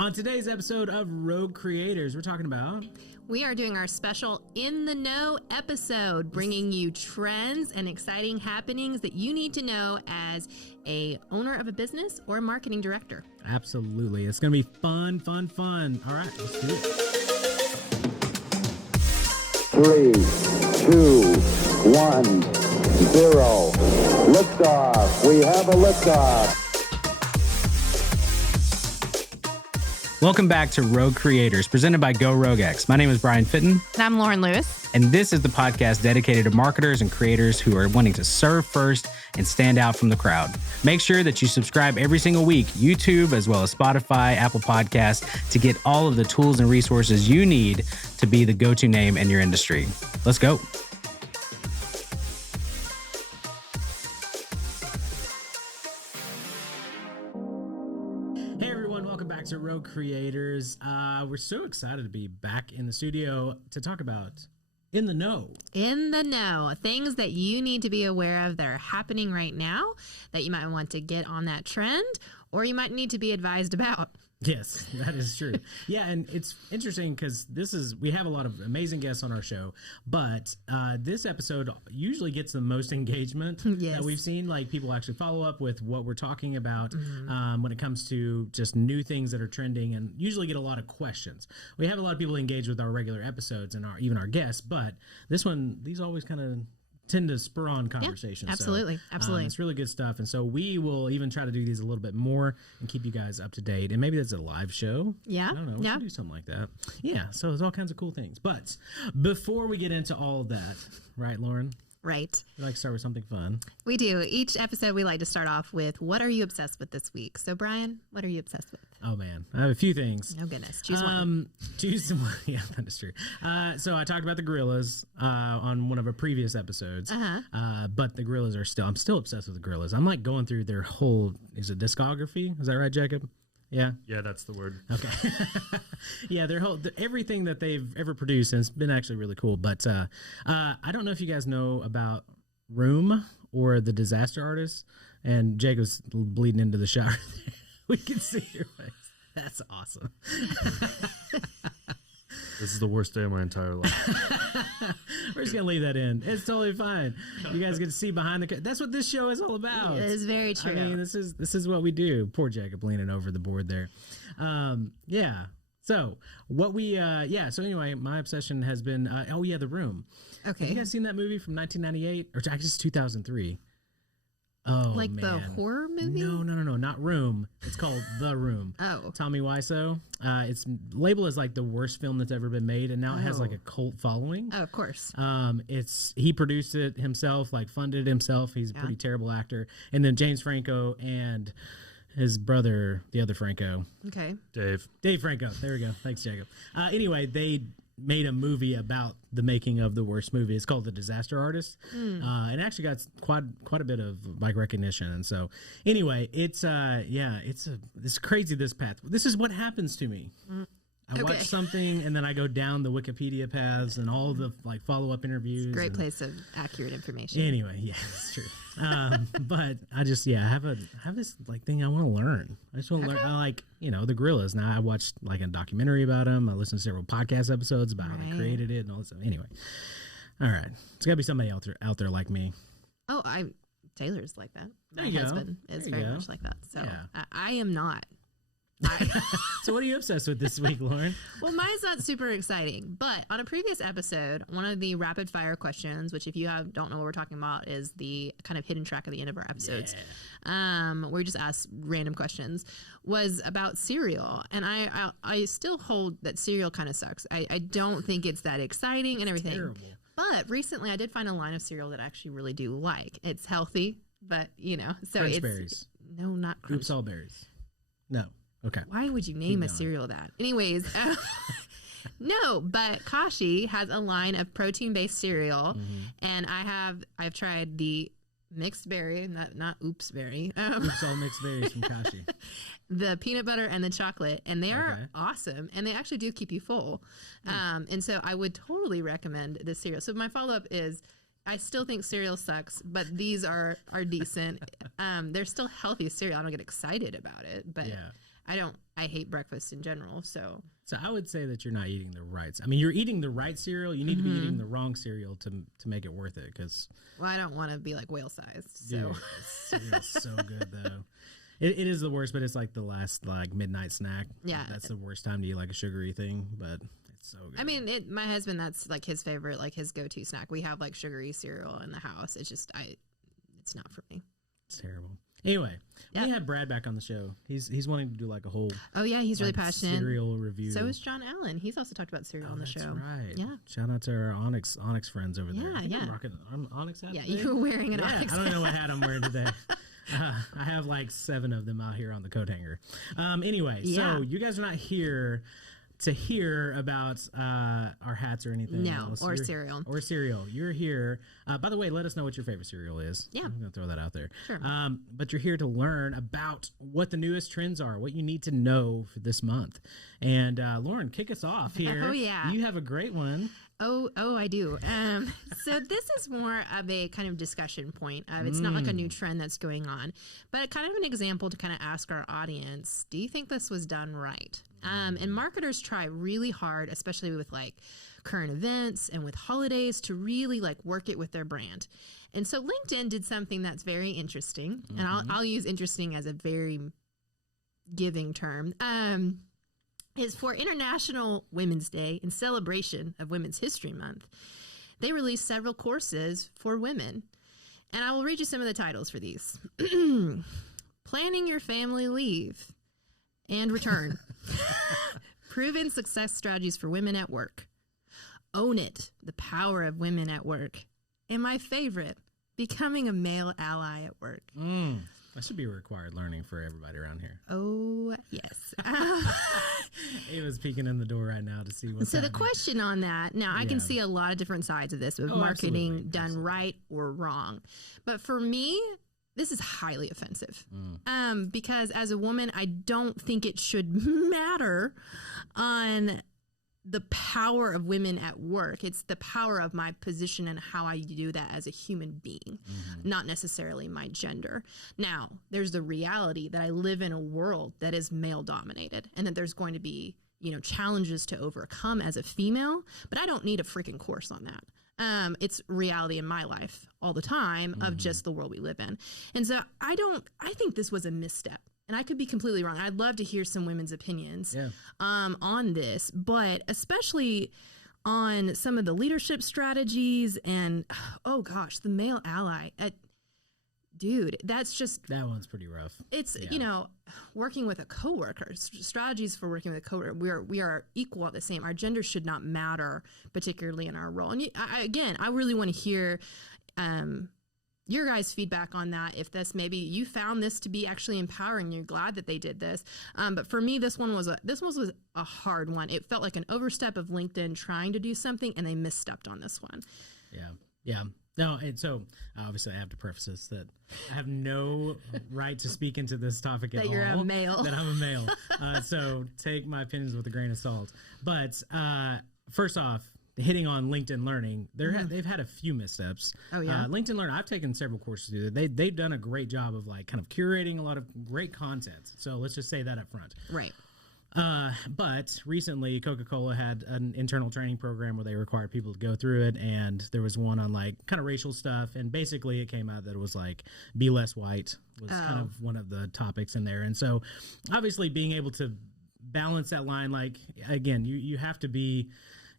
On today's episode of Rogue Creators, we're talking about... We are doing our special In the Know episode, bringing you trends and exciting happenings that you need to know as a owner of a business or marketing director. Absolutely. It's going to be fun. All right, let's do it. 3, 2, 1, 0. Liftoff. We have a liftoff. Welcome back to Rogue Creators, presented by Go RogueX. My name is Brian Fitton. And I'm Lauren Lewis. And this is the podcast dedicated to marketers and creators who are wanting to serve first and stand out from the crowd. Make sure that you subscribe every single week, YouTube, as well as Spotify, Apple Podcasts, to get all of the tools and resources you need to be the go-to name in your industry. Let's go. To Rogue Creators. We're so excited to be back in the studio to talk about In the Know. In the Know. Things that you need to be aware of that are happening right now that you might want to get on that trend or you might need to be advised about. Yes, that is true. Yeah, and it's interesting because we have a lot of amazing guests on our show, but this episode usually gets the most engagement that we've seen. Like, people actually follow up with what we're talking about when it comes to just new things that are trending, and usually get a lot of questions. We have a lot of people engage with our regular episodes and even our guests, but these always kind of tend to spur on conversation. Yeah, absolutely. It's really good stuff. And so we will even try to do these a little bit more and keep you guys up to date. And maybe that's a live show. Yeah. I don't know. We should do something like that. Yeah. So there's all kinds of cool things. But before we get into all of that, right, Lauren? Right. We like to start with something fun. We do. Each episode we like to start off with, what are you obsessed with this week? So, Brian, what are you obsessed with? Oh, man. I have a few things. Oh, goodness. Choose one. Choose one. Yeah, that is true. So I talked about the Gorillaz on one of our previous episodes. But the Gorillaz I'm still obsessed with the Gorillaz. I'm like going through their whole, is it discography? Is that right, Jacob? Yeah. Yeah, that's the word. Okay. Yeah, everything that they've ever produced, and it's been actually really cool. But I don't know if you guys know about Room or the Disaster Artist. And Jacob's bleeding into the shower. We can see your face. That's awesome. This is the worst day of my entire life. We're just going to leave that in. It's totally fine. You guys get to see behind the... That's what this show is all about. It is very true. I mean, this is what we do. Poor Jacob leaning over the board there. Yeah. So what so anyway, my obsession has been, The Room. Okay. Have you guys seen that movie from 1998? Or actually 2003? Oh, like man. The horror movie? No, not Room. It's called The Room. Oh. Tommy Wiseau. It's labeled as like the worst film that's ever been made, and now it has like a cult following. Oh, of course. He produced it himself, like funded it himself. He's a pretty terrible actor. And then James Franco and his brother, the other Franco. Okay. Dave Franco. There we go. Thanks, Jacob. Anyway, they made a movie about the making of the worst movie. It's called The Disaster Artist. And it actually got quite a bit of like recognition. And so anyway, it's crazy, this path. This is what happens to me. I watch something and then I go down the Wikipedia paths and all the like follow-up interviews. Great place of accurate information. Anyway, yeah, that's true. But I just, I have this like thing I want to learn. I just want to learn. I like, the Gorillaz. Now I watched like a documentary about them. I listened to several podcast episodes about how they created it and all this stuff. Anyway, all right. It's got to be somebody out there like me. Oh, Taylor's like that. There My you go. husband is very much like that. So yeah. I am not. So what are you obsessed with this week, Lauren? Well, mine's not super exciting, but on a previous episode, one of the rapid fire questions, which if you don't know what we're talking about, is the kind of hidden track at the end of our episodes, where we just ask random questions, was about cereal. And I still hold that cereal kind of sucks. I don't think it's that exciting and everything. Terrible. But recently I did find a line of cereal that I actually really do like. It's healthy, but so Crunch Berries. No, not Crunch. Oops All Berries. No. Okay. Why would you name a cereal that? Anyways, no, but Kashi has a line of protein-based cereal, and I've tried the mixed berry, not Oops Berry. Oops All Mixed Berries from Kashi. The peanut butter and the chocolate, and they are awesome, and they actually do keep you full. And so I would totally recommend this cereal. So my follow-up is, I still think cereal sucks, but these are decent. They're still healthy cereal. I don't get excited about it, but I I hate breakfast in general. So I would say that you're not eating the right. I mean, you're eating the right cereal. You need to be eating the wrong cereal to make it worth it. Because I don't want to be like whale sized. So dude, cereal's so good though. It is the worst, but it's like the last like midnight snack. Yeah, that's the worst time to eat like a sugary thing, but it's so good. I mean, my husband, that's like his favorite, like his go-to snack. We have like sugary cereal in the house. It's just it's not for me. It's terrible. Anyway, we had Brad back on the show. He's wanting to do like a whole. Oh yeah, he's really passionate. Cereal review. So is John Allen. He's also talked about cereal on the show. Right. Yeah. Shout out to our Onyx friends over there. Yeah. I'm rocking an Onyx hat. Yeah, today. you were wearing an Onyx. I don't know what hat I'm wearing today. I have like 7 of them out here on the coat hanger. Anyway, so you guys are not here to hear about our hats or anything. No, or cereal. Or cereal. You're here. By the way, let us know what your favorite cereal is. Yeah. I'm going to throw that out there. Sure. But you're here to learn about what the newest trends are, what you need to know for this month. And Lauren, kick us off here. Oh, yeah. You have a great one. Oh, I do. So this is more of a kind of discussion point. It's not like a new trend that's going on, but kind of an example to kind of ask our audience, do you think this was done right? And marketers try really hard, especially with like current events and with holidays, to really like work it with their brand. And so LinkedIn did something that's very interesting, and I'll use interesting as a very giving term. Is for International Women's Day in celebration of Women's History Month. They released several courses for women. And I will read you some of the titles for these. Planning your family leave and return. Proven success strategies for women at work. Own it, the power of women at work. And my favorite, becoming a male ally at work. That should be required learning for everybody around here. Oh, yes. Ava's peeking in the door right now to see what's happening. The question on that, now I can see a lot of different sides of this, with marketing done right or wrong. But for me, this is highly offensive. Because as a woman, I don't think it should matter on the power of women at work. It's the power of my position and how I do that as a human being, not necessarily my gender. Now, there's the reality that I live in a world that is male dominated, and that there's going to be, challenges to overcome as a female, but I don't need a freaking course on that. It's reality in my life all the time of just the world we live in. And so I think this was a misstep. And I could be completely wrong. I'd love to hear some women's opinions on this, but especially on some of the leadership strategies and, oh gosh, the male ally. Dude, that's just... That one's pretty rough. It's, working with a coworker, strategies for working with a coworker. We are equal at the same. Our gender should not matter, particularly in our role. And I really want to hear... your guys' feedback on that. If this, maybe you found this to be actually empowering, you're glad that they did this. But for me, this one was a hard one. It felt like an overstep of LinkedIn trying to do something, and they misstepped on this one. Yeah. No, and so obviously I have to preface this that I have no right to speak into this topic at all. That you're a male. That I'm a male. So take my opinions with a grain of salt. But first off, hitting on LinkedIn Learning, they've had a few missteps. Oh yeah, LinkedIn Learning. I've taken several courses through there. They've done a great job of like kind of curating a lot of great content. So let's just say that up front. Right. But recently, Coca-Cola had an internal training program where they required people to go through it, and there was one on like kind of racial stuff, and basically it came out that it was like be less white was kind of one of the topics in there, and so obviously being able to balance that line, like again, you have to be.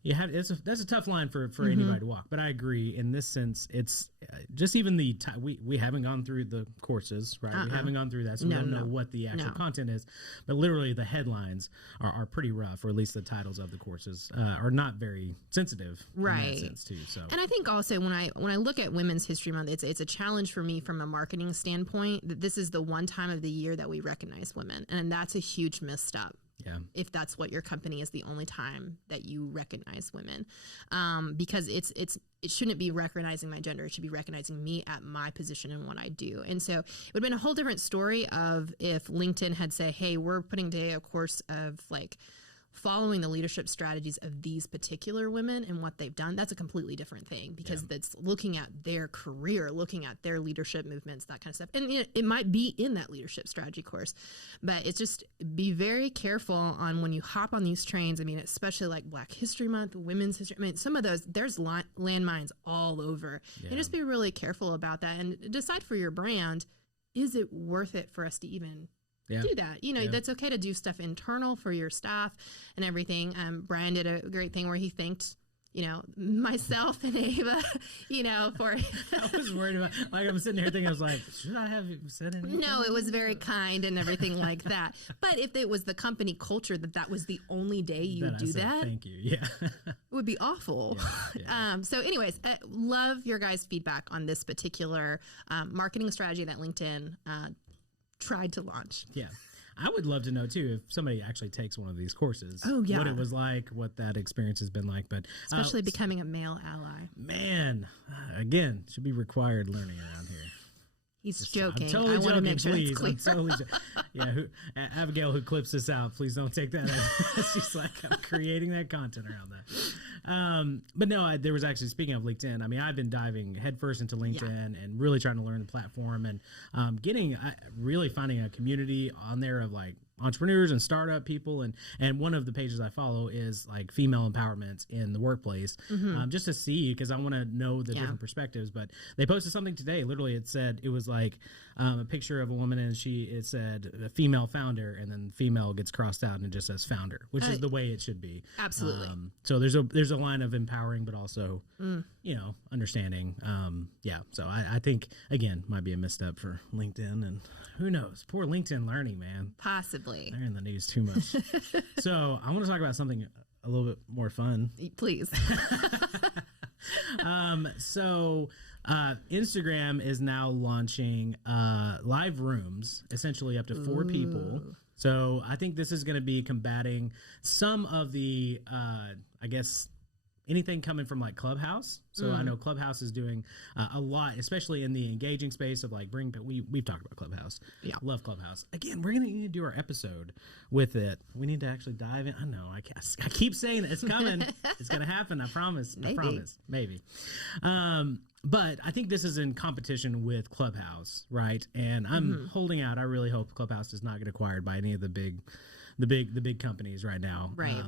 That's a tough line for anybody to walk, but I agree in this sense. It's just even we haven't gone through the courses, right? We haven't gone through that, so we don't know what the actual content is. But literally, the headlines are pretty rough, or at least the titles of the courses are not very sensitive, right? In that sense too. So, and I think also when I look at Women's History Month, it's a challenge for me from a marketing standpoint that this is the one time of the year that we recognize women, and that's a huge misstep. Yeah. If that's what your company is, the only time that you recognize women, because it shouldn't be recognizing my gender. It should be recognizing me at my position and what I do. And so it would have been a whole different story of if LinkedIn had said, hey, we're putting today a course of like following the leadership strategies of these particular women and what they've done, that's a completely different thing, because that's looking at their career, looking at their leadership movements, that kind of stuff. And it might be in that leadership strategy course, but it's just be very careful on when you hop on these trains. I mean, especially like Black History Month, Women's History. I mean, some of those, there's landmines all over. And just be really careful about that and decide for your brand, is it worth it for us to even do that? You know, that's okay to do stuff internal for your staff and everything. Brian did a great thing where he thanked, you know, myself and Ava, you know, for. I was worried about, like, I'm sitting here thinking, I was like, should I have said anything? No, it was very kind and everything like that. But if it was the company culture that was the only day you would do that, thank you. Yeah, it would be awful. So, anyways, love your guys' feedback on this particular marketing strategy that LinkedIn tried to launch. Yeah. I would love to know too if somebody actually takes one of these courses. Oh, yeah. What it was like, what that experience has been like. But especially becoming a male ally. Man, again, should be required learning around here. He's joking. I'm totally I want to make sure please. it's clear. I'm totally yeah, Abigail, who clips this out, please don't take that. She's like, I'm creating that content around that. But no, there was actually, speaking of LinkedIn, I mean, I've been diving headfirst into LinkedIn and really trying to learn the platform and really finding a community on there of like entrepreneurs and startup people, and one of the pages I follow is like female empowerment in the workplace, just to see, because I want to know the different perspectives. But they posted something today. Literally, it was like a picture of a woman, and it said a female founder, and then female gets crossed out and it just says founder, which is the way it should be. Absolutely. So there's a line of empowering, but also understanding. So I think again might be a misstep for LinkedIn, and who knows? Poor LinkedIn Learning, man. Possibly. They're in the news too much. So I want to talk about something a little bit more fun. Please. So Instagram is now launching live rooms, essentially up to 4 people. So I think this is going to be combating some of the, I guess, anything coming from like Clubhouse. So I know Clubhouse is doing a lot, especially in the engaging space of like we've talked about Clubhouse. Yeah. Love Clubhouse. Again, we're going to need to do our episode with it. We need to actually dive in. I know. I keep saying that it's coming. It's going to happen. I promise. Maybe. I promise. Maybe. But I think this is in competition with Clubhouse, right? And I'm holding out. I really hope Clubhouse does not get acquired by any of the big companies right now. Right.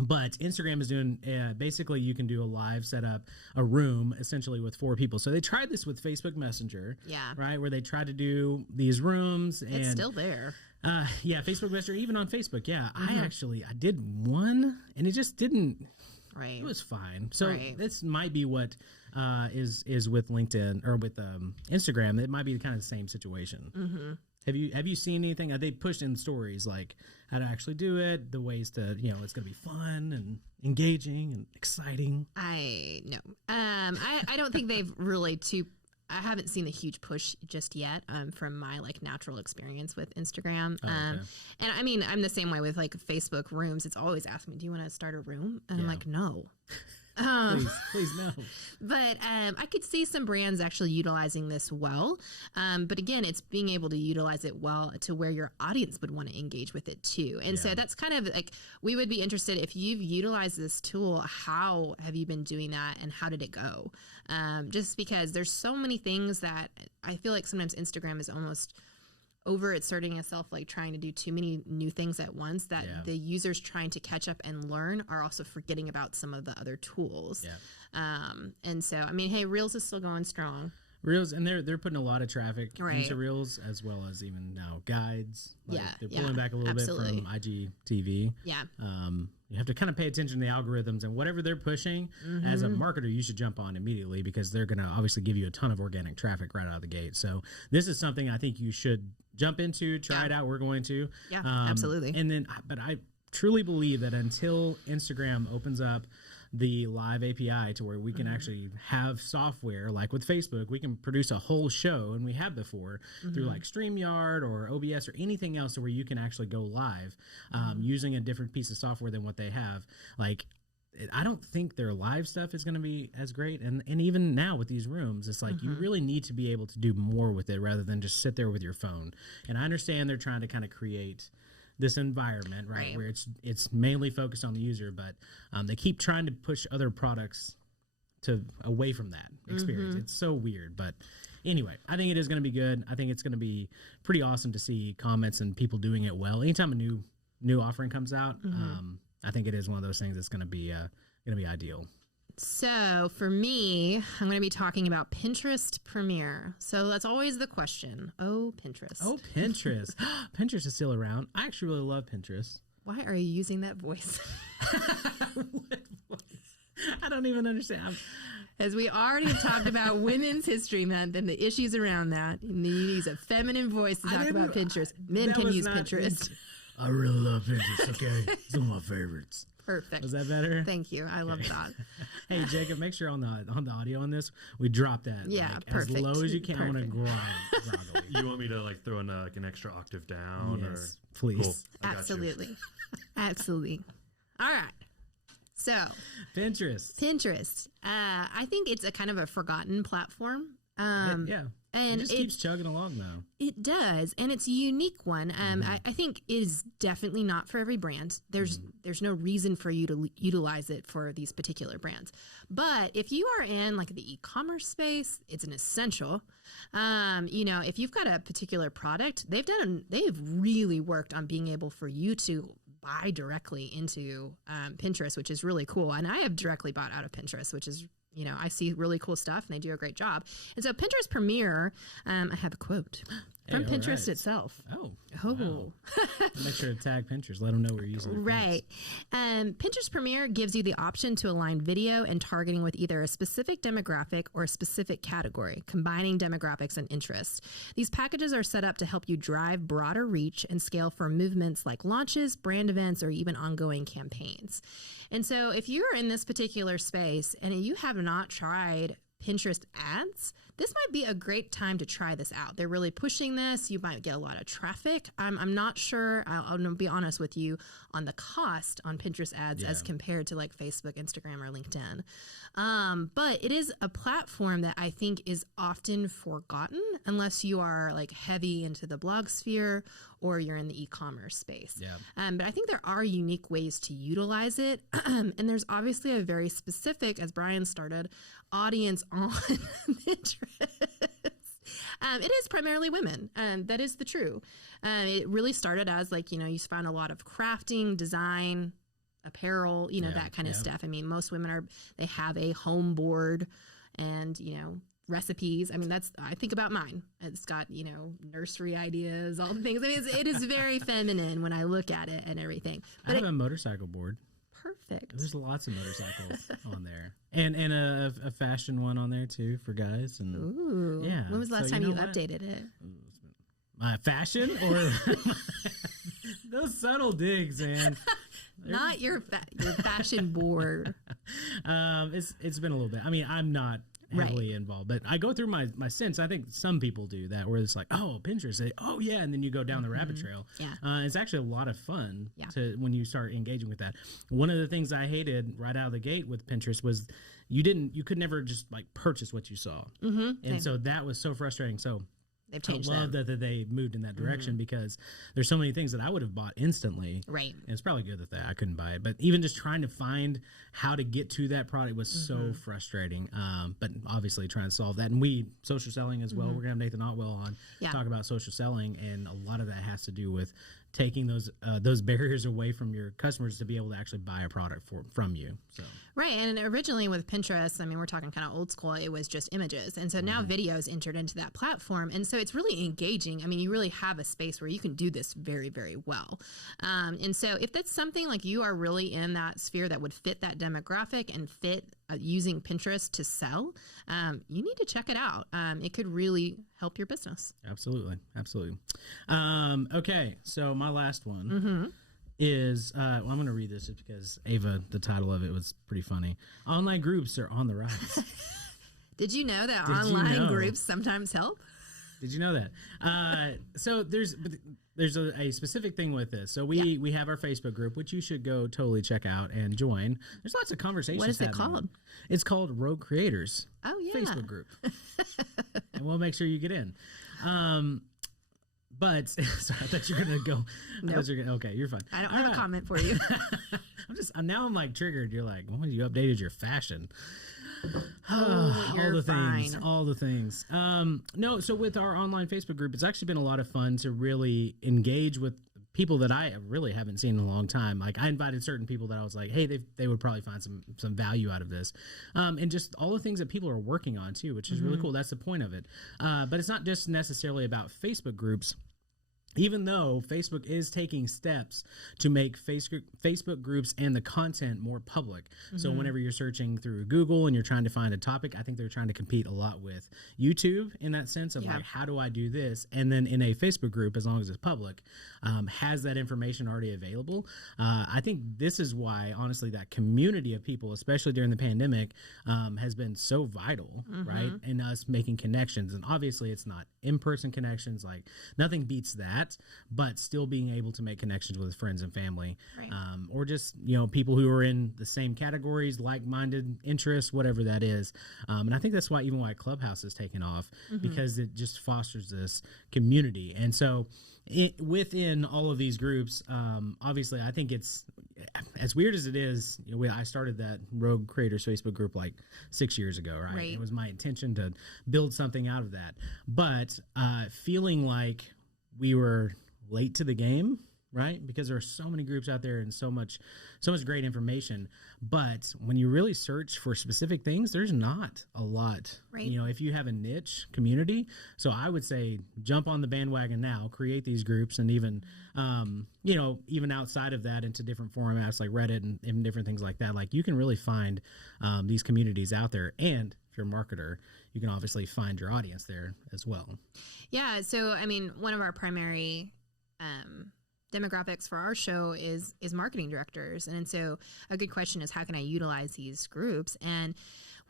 But Instagram is doing, basically you can do a live setup, a room essentially with 4 people. So they tried this with Facebook Messenger, right? Where they tried to do these rooms. And it's still there. Facebook Messenger, even on Facebook. Yeah, I did one and it just didn't, it was fine. So this might be what is with LinkedIn or with Instagram. It might be kind of the same situation. Have you seen anything? They pushed in stories like how to actually do it, the ways to, it's going to be fun and engaging and exciting. I don't think they've really I haven't seen a huge push just yet from my like natural experience with Instagram. And I mean, I'm the same way with like Facebook rooms. It's always asking me, do you want to start a room? And I'm like, no. Please no. But I could see some brands actually utilizing this well. But again, it's being able to utilize it well to where your audience would want to engage with it too. And so that's kind of like, we would be interested if you've utilized this tool, how have you been doing that and how did it go? Just because there's so many things that I feel like sometimes Instagram is almost over asserting itself, like trying to do too many new things at once, that the users trying to catch up and learn are also forgetting about some of the other tools. And so, I mean, hey, Reels is still going strong. Reels, and they're putting a lot of traffic into Reels, as well as even now guides. Like they're pulling back a little bit from IGTV. You have to kind of pay attention to the algorithms and whatever they're pushing. As a marketer, you should jump on immediately because they're going to obviously give you a ton of organic traffic right out of the gate. So this is something I think you should jump into, try it out. We're going to. Yeah, absolutely. And then, but I truly believe that until Instagram opens up the live API to where we can actually have software, like with Facebook, we can produce a whole show, and we have before through like StreamYard or OBS or anything else where you can actually go live using a different piece of software than what they have. Like, I don't think their live stuff is going to be as great. And even now with these rooms, it's like you really need to be able to do more with it rather than just sit there with your phone. And I understand they're trying to kind of create this environment, right? Where it's mainly focused on the user, but they keep trying to push other products away from that experience. It's so weird, but anyway, I think it is going to be good. I think it's going to be pretty awesome to see comments and people doing it well. Anytime a new offering comes out, I think it is one of those things that's going to be ideal. So for me, I'm going to be talking about Pinterest Premiere. So that's always the question. Oh, Pinterest. Oh, Pinterest. Pinterest is still around. I actually really love Pinterest. Why are you using that voice? What voice? I don't even understand. As we already talked about Women's History Month and the issues around that, you use a feminine voice to talk about Pinterest. Men can use Pinterest. I really love Pinterest, okay? It's one of my favorites. Perfect. Was that better? Thank you. I love that. Hey, Jacob, make sure on the audio on this, we drop that. Yeah, perfect. As low as you can. I want to grind. You want me to like throw in an extra octave down? Yes, please. Cool. Absolutely. Absolutely. All right. So, Pinterest. I think it's a kind of a forgotten platform. Yeah. And it just keeps chugging along, though. It does, and it's a unique one. I think it is definitely not for every brand. There's no reason for you to utilize it for these particular brands. But if you are in like the e-commerce space, it's an essential. If you've got a particular product, they've really worked on being able for you to buy directly into Pinterest, which is really cool. And I have directly bought out of Pinterest, which is, I see really cool stuff and they do a great job. And so Pinterest Premiere, I have a quote from Pinterest itself. Oh. Wow. Make sure to tag Pinterest. Let them know we're using it. Right. Pinterest Premiere gives you the option to align video and targeting with either a specific demographic or a specific category, combining demographics and interests. These packages are set up to help you drive broader reach and scale for movements like launches, brand events, or even ongoing campaigns. And so if you're in this particular space and you have not tried Pinterest ads, this might be a great time to try this out. They're really pushing this. You might get a lot of traffic. I'm not sure. I'll be honest with you on the cost on Pinterest ads as compared to like Facebook, Instagram, or LinkedIn. But it is a platform that I think is often forgotten unless you are like heavy into the blog sphere or you're in the e-commerce space. Yeah. But I think there are unique ways to utilize it. And there's obviously a very specific, as Brian started, audience on Pinterest. It is primarily women. That is the true. It really started as like, you find a lot of crafting, design, apparel, that kind of stuff. I mean, most women they have a home board and, recipes. I mean, I think about mine. It's got, nursery ideas, all the things. I mean, it is very feminine when I look at it and everything. But I have a motorcycle board. Perfect. There's lots of motorcycles on there, and a fashion one on there too for guys. And ooh, yeah. When was the last time you updated it? My fashion or those subtle digs, man. Not your fashion board. It's been a little bit. I mean, I'm not heavily involved, but I go through my sense. I think some people do that where it's like, oh, Pinterest, oh yeah, and then you go down the rabbit trail. Yeah. It's actually a lot of fun when you start engaging with that. One of the things I hated right out of the gate with Pinterest was you could never just like purchase what you saw. And so that was so frustrating. So they've changed. I love that they moved in that direction because there's so many things that I would have bought instantly. Right. And it's probably good that I couldn't buy it. But even just trying to find how to get to that product was so frustrating. But obviously trying to solve that. And social selling as well. We're going to have Nathan Otwell on to talk about social selling. And a lot of that has to do with taking those barriers away from your customers to be able to actually buy a product from you. So. Right. And originally with Pinterest, I mean, we're talking kind of old school, it was just images. And so now videos entered into that platform. And so it's really engaging. I mean, you really have a space where you can do this very, very well. And so if that's something like you are really in that sphere that would fit that demographic and fit using Pinterest to sell, you need to check it out. It could really help your business. Absolutely. Okay. So my last one is, I'm going to read this just because Ava, the title of it was pretty funny. Online groups are on the rise. Did you know that online groups sometimes help? Did you know that? So there's a specific thing with this. So we have our Facebook group, which you should go totally check out and join. There's lots of conversations. What is it called? It's called Rogue Creators. Oh, yeah. Facebook group. And we'll make sure you get in. But sorry, I thought you were gonna go. Nope. Okay, you're fine. I don't have a comment for you. I'm like triggered. You're like, well, you updated your fashion. You're fine. All the things. No, so with our online Facebook group, it's actually been a lot of fun to really engage with people that I really haven't seen in a long time. Like I invited certain people that I was like, hey, they would probably find some value out of this. And just all the things that people are working on too, which is really cool. That's the point of it. But it's not just necessarily about Facebook groups. Even though Facebook is taking steps to make Facebook groups and the content more public. So whenever you're searching through Google and you're trying to find a topic, I think they're trying to compete a lot with YouTube in that sense of like, how do I do this? And then in a Facebook group, as long as it's public, has that information already available. I think this is why, honestly, that community of people, especially during the pandemic, has been so vital, right? In us making connections. And obviously it's not in-person connections, like nothing beats that. But still being able to make connections with friends and family, Right. Or just people who are in the same categories, like-minded interests, whatever that is. And I think that's why Clubhouse has taken off, because it just fosters this community. And so within all of these groups, obviously, I think it's as weird as it is. I started that Rogue Creators Facebook group like 6 years ago, right? It was my intention to build something out of that, but feeling like we were late to the game, right? Because there are so many groups out there and so much great information. But when you really search for specific things, there's not a lot. Right. If you have a niche community, so I would say jump on the bandwagon now, create these groups, and even even outside of that into different formats like Reddit and different things like that. Like you can really find these communities out there, and if you're a marketer, you can obviously find your audience there as well. Yeah. So, I mean, one of our primary demographics for our show is marketing directors. And so a good question is, how can I utilize these groups? And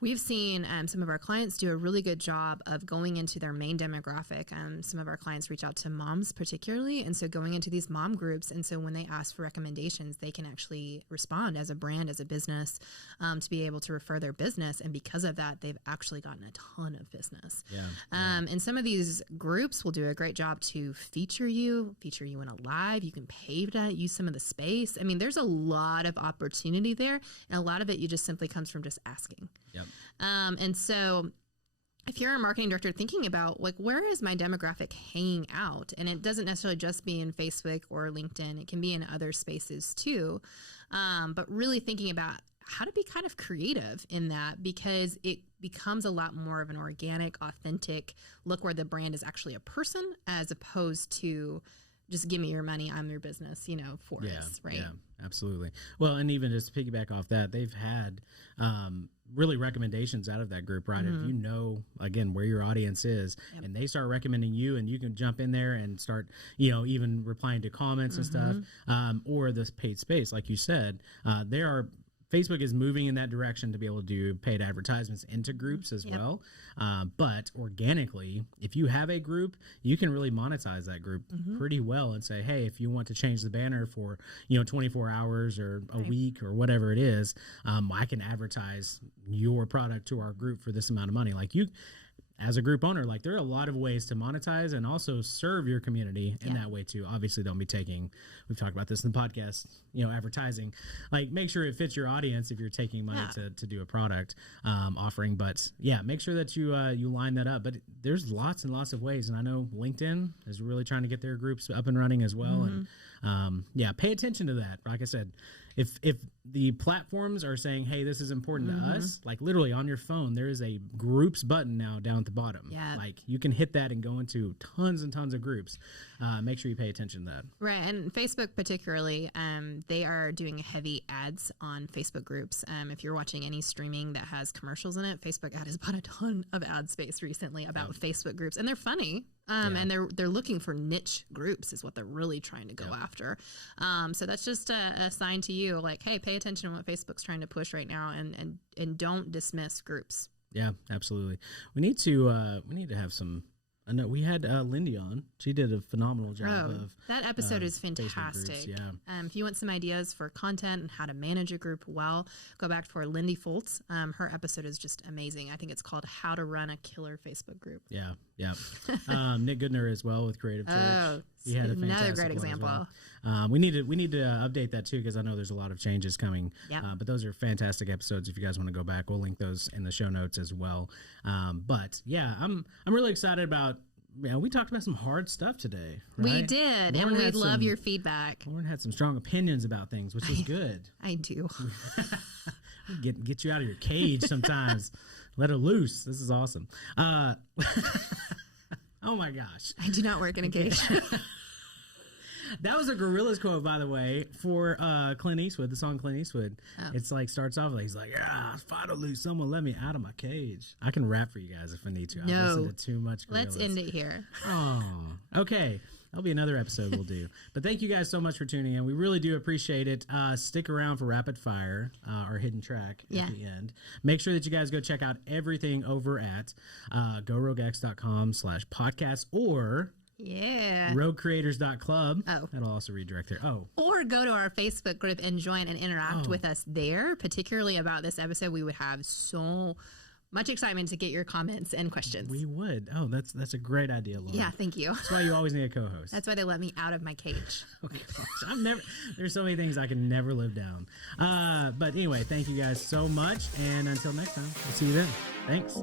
we've seen some of our clients do a really good job of going into their main demographic. Some of our clients reach out to moms particularly, and so going into these mom groups. And so when they ask for recommendations, they can actually respond as a brand, as a business, to be able to refer their business. And because of that, they've actually gotten a ton of business. Yeah. And some of these groups will do a great job to feature you in a live. You can pay to use some of the space. I mean, there's a lot of opportunity there, and a lot of it you just simply comes from just asking. Yep. And so if you're a marketing director thinking about like, where is my demographic hanging out? And it doesn't necessarily just be in Facebook or LinkedIn. It can be in other spaces too. But really thinking about how to be kind of creative in that, because it becomes a lot more of an organic, authentic look where the brand is actually a person as opposed to just give me your money, I'm your business, for us, right? Yeah, absolutely. Well, and even just to piggyback off that, they've had really recommendations out of that group, right? If you know, again, where your audience is, and they start recommending you, and you can jump in there and start, even replying to comments and stuff, or this paid space, like you said, Facebook is moving in that direction to be able to do paid advertisements into groups as well. But organically, if you have a group, you can really monetize that group pretty well and say, hey, if you want to change the banner for, 24 hours or a week or whatever it is, I can advertise your product to our group for this amount of money. Like as a group owner, like there are a lot of ways to monetize and also serve your community in that way too. Obviously, don't be we've talked about this in the podcast, advertising, like make sure it fits your audience if you're taking money to do a product offering. But yeah, make sure that you line that up. But there's lots and lots of ways. And I know LinkedIn is really trying to get their groups up and running as well. And pay attention to that. Like I said, if the platforms are saying, hey, this is important to us, like literally on your phone, there is a groups button now down at the bottom. Yeah. Like you can hit that and go into tons and tons of groups. Make sure you pay attention to that. Right. And Facebook particularly, they are doing heavy ads on Facebook groups. If you're watching any streaming that has commercials in it, Facebook ad has bought a ton of ad space recently about Facebook groups. And they're funny. And they're looking for niche groups is what they're really trying to go after. So that's just a sign to you, like, hey, pay attention to what Facebook's trying to push right now, and don't dismiss groups. Yeah, absolutely. We need to have some. I know we had Lindy on. She did a phenomenal job of that episode is fantastic. Yeah. If you want some ideas for content and how to manage a group well, go back for Lindy Foltz. Her episode is just amazing. I think it's called How to Run a Killer Facebook Group. Yeah. Yeah. Nick Goodner as well with Creative Church. Oh, he had another great one as example. well. We need to update that too, because I know there's a lot of changes coming. Yep. But those are fantastic episodes. If you guys want to go back, we'll link those in the show notes as well. But yeah, I'm really excited about. Yeah, we talked about some hard stuff today. Right? We did, Lauren and had we'd love some- your feedback. Lauren had some strong opinions about things, which is good. I do. Get you out of your cage sometimes. Let her loose. This is awesome. Oh my gosh. I do not work in a cage. That was a Gorillaz quote, by the way, for Clint Eastwood, the song Clint Eastwood. Oh. It's like, starts off like, he's like, finally someone let me out of my cage. I can rap for you guys if I need to. No. I've listened to too much Gorillaz. Let's end it here. Oh, okay. That'll be another episode we'll do. But thank you guys so much for tuning in. We really do appreciate it. Stick around for Rapid Fire, our hidden track at the end. Make sure that you guys go check out everything over at GoRogueX.com/podcast or RogueCreators.club. Oh. That'll also redirect there. Oh. Or go to our Facebook group and join and interact with us there, particularly about this episode. We would have so much excitement to get your comments and questions. We would. Oh, that's a great idea, Lauren. Yeah, thank you. That's why you always need a co-host. That's why they let me out of my cage. Oh gosh, there's so many things I can never live down. But anyway, thank you guys so much. And until next time, we'll see you then. Thanks.